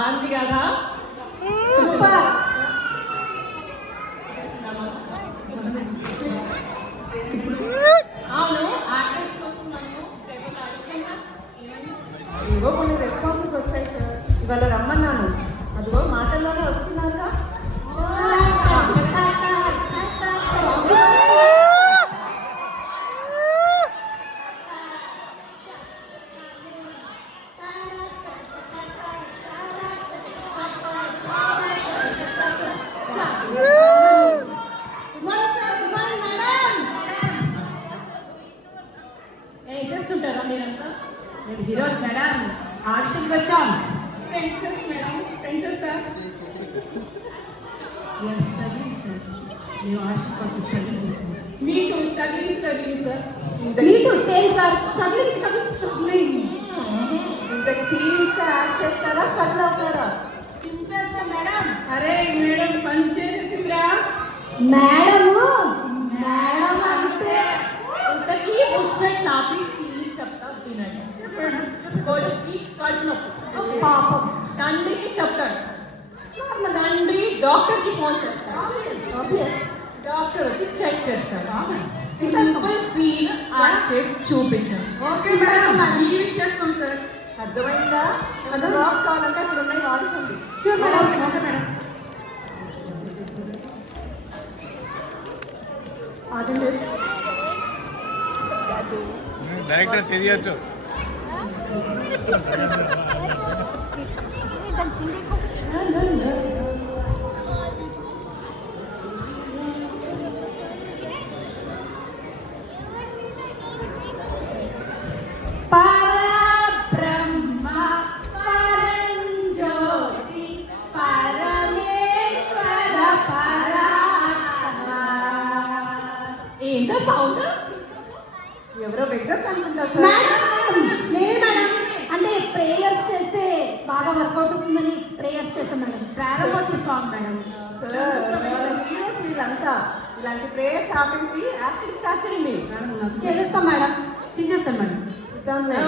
బాగుంది కదా. అవును, యాక్టర్స్ కోసం నన్ను ఏవో కొన్ని రెస్పాన్సెస్ వచ్చాయి సార్. ఇవాళ రమ్మన్నాను, అదిగో మాటల్లోనే వస్తున్నారుగా. చేస్తుంటారా మీరంతా? మేము హీరోస్ మేడం, ఆడిషన్కి వచ్చాం. Friends madam, friends sir. Studying sir, మేము ఆడిషన్ కోసం స్టడీంగ్ చేస్తున్నాం. మీకు స్ట్రగ్లింగ్ సార్. మీకు సేమ్ సార్, స్ట్రగ్లింగ్. ఇంతకు సీరియస్ గా యాక్ట్ చేస్తారా, స్ట్రగుల్ అవుతారా? చింపేస్తా మేడం. అరే మేడం పని చేసేసిందిరా. మేడం అంటే ఇంతకీ ముచ్చట్ నాపి సీన్ చెప్తా వినండి. కొడుక్కి కడుపు నొప్పి, పాపం తండ్రికి చెప్తాడు. తండ్రి డాక్టర్ కి ఫోన్ చేస్తాడు. డాక్టర్ వచ్చి చెక్ చేస్తాడు. సింపుల్ సీన్ యాక్ట్ చేసి చూపించాను. ఓకే మేడం, జీవించేస్తాం సార్. అర్థమైందా? జాబ్స్ కావాలంటే అక్కడ ఉన్నాయి, వాడుకోండి. Okay madam. ఆగండి. డైరెక్టర్ చేయొచ్చు. పరబ్రహ్మ పరంజ్యోతి పరమేశ్వర పరాత్మ. ఏంటో సౌండ్? ఎవరో బెగ్గర్స్ అనుకుంటా సార్. నేనే మేడం. అంటే ప్రేయర్స్ చేస్తే బాగా వర్కౌట్ అవుతుందని ప్రేయర్స్ చేస్తాం మేడం. ప్రారంభం వచ్చే సాంగ్ మేడం. సార్, వాళ్ళ హీరోస్ వీళ్ళంతా ఇలాంటి ప్రేయర్స్ ఆపేసి యాక్టింగ్ స్టార్ట్ చేయండి. చేస్తాం మేడం. చేస్తాం madam.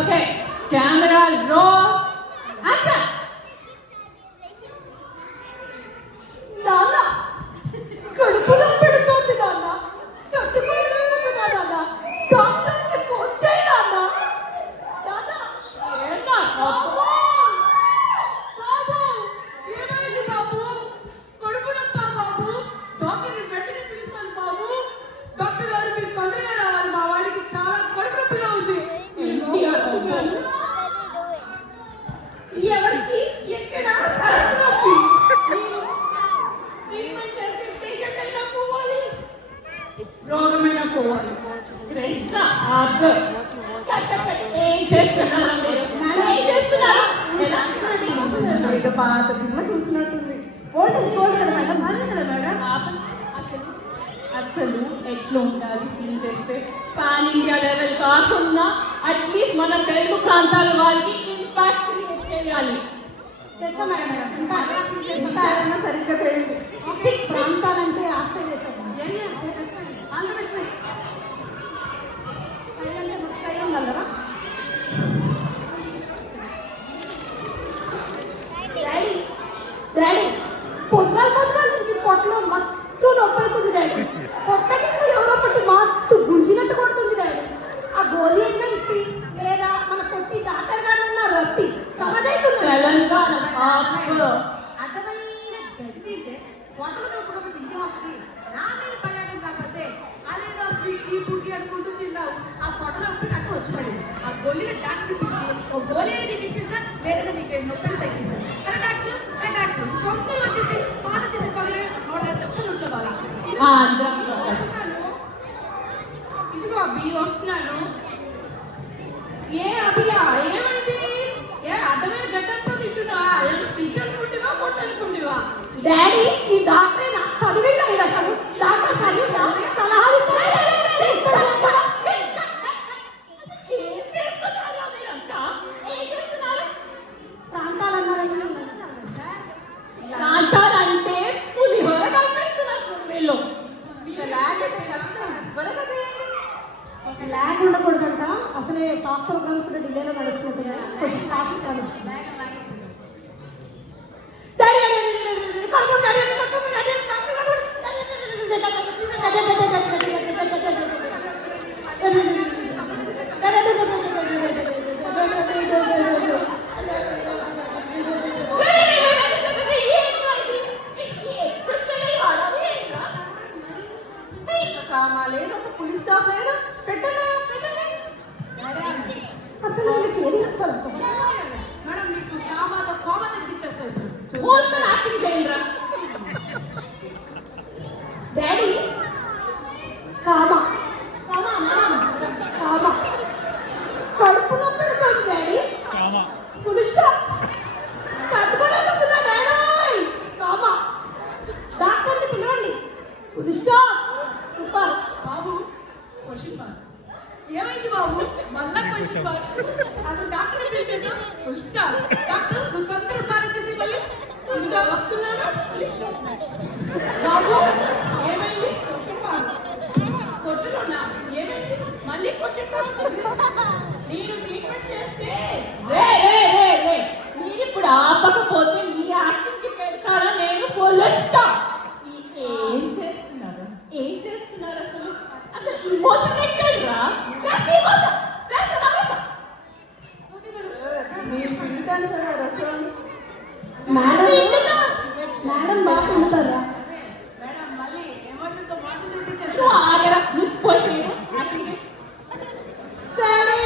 Okay, camera roll, action. నాన్న కడుపు నొప్పెడుతోంది నాన్న, తట్టుకోలేకపోతున్నా నాన్న, డాక్టర్కి ఫోన్ చేయి నాన్న. నాన్న ఏంటో బాబు, ఏమైంది బాబు? కడుపు నొప్పా బాబు? డాక్టర్ని వెంటనే పిలుస్తాను బాబు. డాక్టర్ గారు మీరు తొందరగా రావాలి, మా వాడికి చాలా కడుపు నొప్పిగా ఉంది. ఎవరికి ఎక్కడ కడుపు నొప్పి? ట్రీట్మెంట్ చేస్తే పేషెంట్ అయినా పోవాలి, రోగమైన పోవాలి. కృష్ణ ఆగ్ ఏం చేస్తున్నారు మీరు? ఏం చేస్తున్నారు? ఎలా ఏదో పాత సినిమా చూసినట్టుంది. అసలు ఎట్లా ఉండాలి సీన్ చేస్తే? పాన్ ఇండియా లెవెల్ కాకుండా అట్లీస్ట్ మన తెలుగు ప్రాంతాల వాళ్ళకి ఇంపాక్ట్ క్రియేట్ చేయాలి. చేస్తాం మేడం. ఇంకా ఇంకా ఏమన్నా సరిగ్గా చేయండి. ప్రాంతాలంటే ఆశ్చర్య చేస్తాం. డాడీ పొద్దుగాల నుంచి పొట్టలో మస్తు నొప్పి అవుతుంది డాడీ. పొట్ట కింద ఎవరో పట్టి మస్తు గుంజినట్టు కొడుతుంది డాడీ. ఆ గోళీ అయినా ఇప్పి లేదా మన కొట్టి డాక్టర్ గారు ఉన్న రొట్టి సమజైతుంది. తెలంగాణ అర్థమైన గది తింటే పొట్టలు నొప్పి ఇంకేం వస్తుంది? నా మీద పడడం కాకపోతే అదేదో స్వీట్ పుట్టి అనుకుంటూ తిన్నావు. ఆ పొట్టలో నొప్పి నాకు వచ్చి పడింది. ఆ గొల్లిని డాక్టర్ ఇప్పించి ఒక గోళీని నీకు ఇప్పిస్తా, లేదా నీకు నొప్పిని తగ్గిస్తాను. అరే డాక్టర్, అరే డాక్టర్, కొంచెం వచ్చేసి పాట వచ్చేసి పగలే అసలు ఉంటుంది బాగా. ఇదిగో అభి వస్తున్నాను. ఏ అభియా ఏమైంది? ఏ అడ్డమైన గడ్డంతో తింటున్నా? ఫిష్ అనుకుంటువా, పొట్ట అనుకుంటువా? డాడీ ఈ డాక్టర్ చదివిందా? అసలు డాక్టర్ చదివిందా? సలహాలు ఏం చేస్తున్నారు మీరంతా? ఏం చేస్తున్నారు? ప్రాంతాలంటే పులిహోర కనిపిస్తున్నారు వీళ్ళు. ల్యాగ్ ఉండకూడదంట. అసలే టాప్ ప్రోగ్రామ్స్ డిలేలో నడుస్తుంటుంది. మూసుకొని యాక్టింగ్ చేయండి రా. డాడీ కామ కామ కామ కడుపు నొప్పి కాదు డాడీ పురుష తట్టుకోలేకపోతున్నా డాడీ కామ డాక్టర్ని పిలవండి పురుష సూపర్ బాబు క్వశ్చన్ మార్క్ ఏమైంది బాబు మళ్ళా క్వశ్చన్ మార్క్ అసలు doctor patient full stop doctor నువ్వు తొందర పారచేసి మళ్ళీ ఫుల్ స్టాప్ వస్తున్నాను బాబు ఏమైంది క్వశ్చన్ మార్క్ కొట్టుకున్నా ఏమైంది మళ్ళీ క్వశ్చన్ మార్క్ నేను ట్రీట్మెంట్ చేస్తే రే రే రే రే మీరు ఇప్పుడు ఆపకపోతే మీ యాక్టింగ్ కి పెడతారా నేను ఫుల్ స్టాప్. ఏం చేస్తున్నారు ఏం చేస్తున్నారు అసలు అసలు ఇమోషన్ ఎక్కడ్రా? Just emotion just emotion. నేను పిండుతాను కదా రసం మేడం బాగా ఉంటారా? అదే మేడం మళ్ళీ ఎమోషన్ తో మోషన్ చూపించేస్తా నువ్వు ఆగరా నువ్వు పోయి చేయరు యాక్టింగ్ చేయి. డాడీ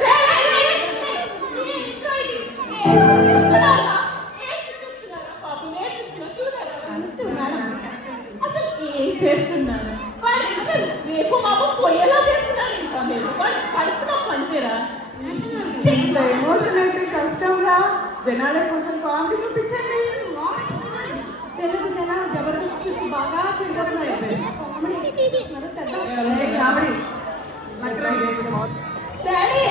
రే, రే, రే, రే, రే, ఏంట్రా ఇది? ఏం చేస్తున్నారా? ఏం చేస్తున్నారా? పాపం ఏడుస్తున్నారు. చూసారా? అసలు ఏం చేస్తున్నారు? వాడు ఎంత రేపు మాకు పొయ్యేలా చేస్తున్నారు ఇంకా మీరు. వాడు కడుపులో పంటేరా? ఇంత ఎమోషన్ అయితే కష్టం రా జనాలకు కొంచెం కామెడీ చూపించండి తెలుగు జనాలు జబర్దస్త్ చూసి బాగా చెడిపోతున్నారు డాడీ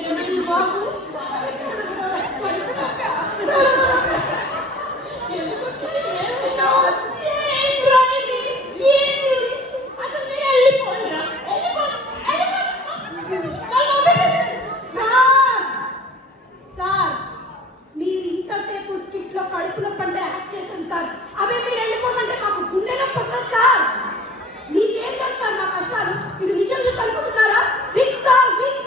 ఏమైంది బాబు ఏంట్రా ఇది? ఏంటి? అసలు మీరు వెళ్ళిపోండిరా. వెళ్ళిపోండి. సార్ మీరు ఇంతసేపు స్కిట్ లో కడుపు నొప్పి అంటే యాక్ట్ చేశాను సార్ అదే మీరు వెళ్ళిపోమంటే మాకు గుండె నొప్పి వస్తుంది సార్ మీకేం తెలుసు సార్ మా కష్టాలు ఇది నిజం చెప్పి అనుకుంటున్నారా విక్ సార్ విక్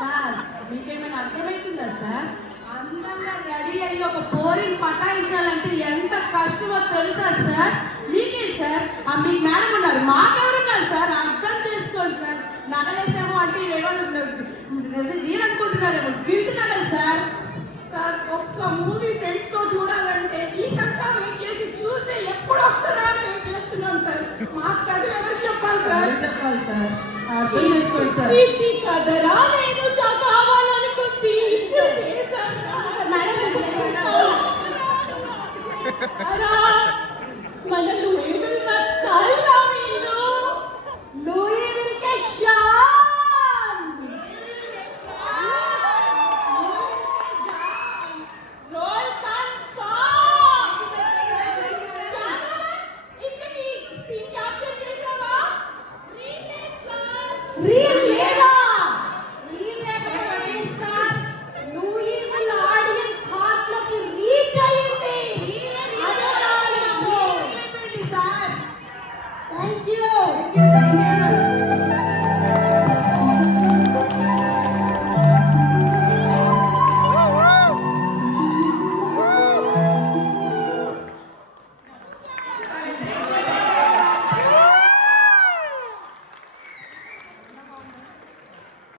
సార్ మీకేమైనా అర్థమవుతుందా సార్ అందంగా రెడీ అయ్యి ఒక పోరిని పటాయించాలంటే ఎంత కష్టమో తెలుసా సార్ మీకేంటి సార్ మీ మేడం ఉన్నారు మాకెవరున్నారు సార్ అర్థం చేసుకోండి సార్ నగలేసాము అంటే మీరు అనుకుంటున్నారేమో గిల్ట్ నగలు సార్ సార్ ఒక్క మూవీ ఫ్రెండ్స్ తో చూడాలంటే మీకంతా వెయిట్ చేసి చూస్తే ఎప్పుడు వస్తుందా అని వెయిట్ చేస్తున్నాం సార్ మా చదువు ఎవరికి చెప్పాలి సార్ ఎవరు చెప్పాలి సార్ అర్థం చేసుకోండి సార్ ఇది కదరా నేను కావాలనుకుంది ఇప్పుడు చేశాను. మేడం అరా, మనల్ని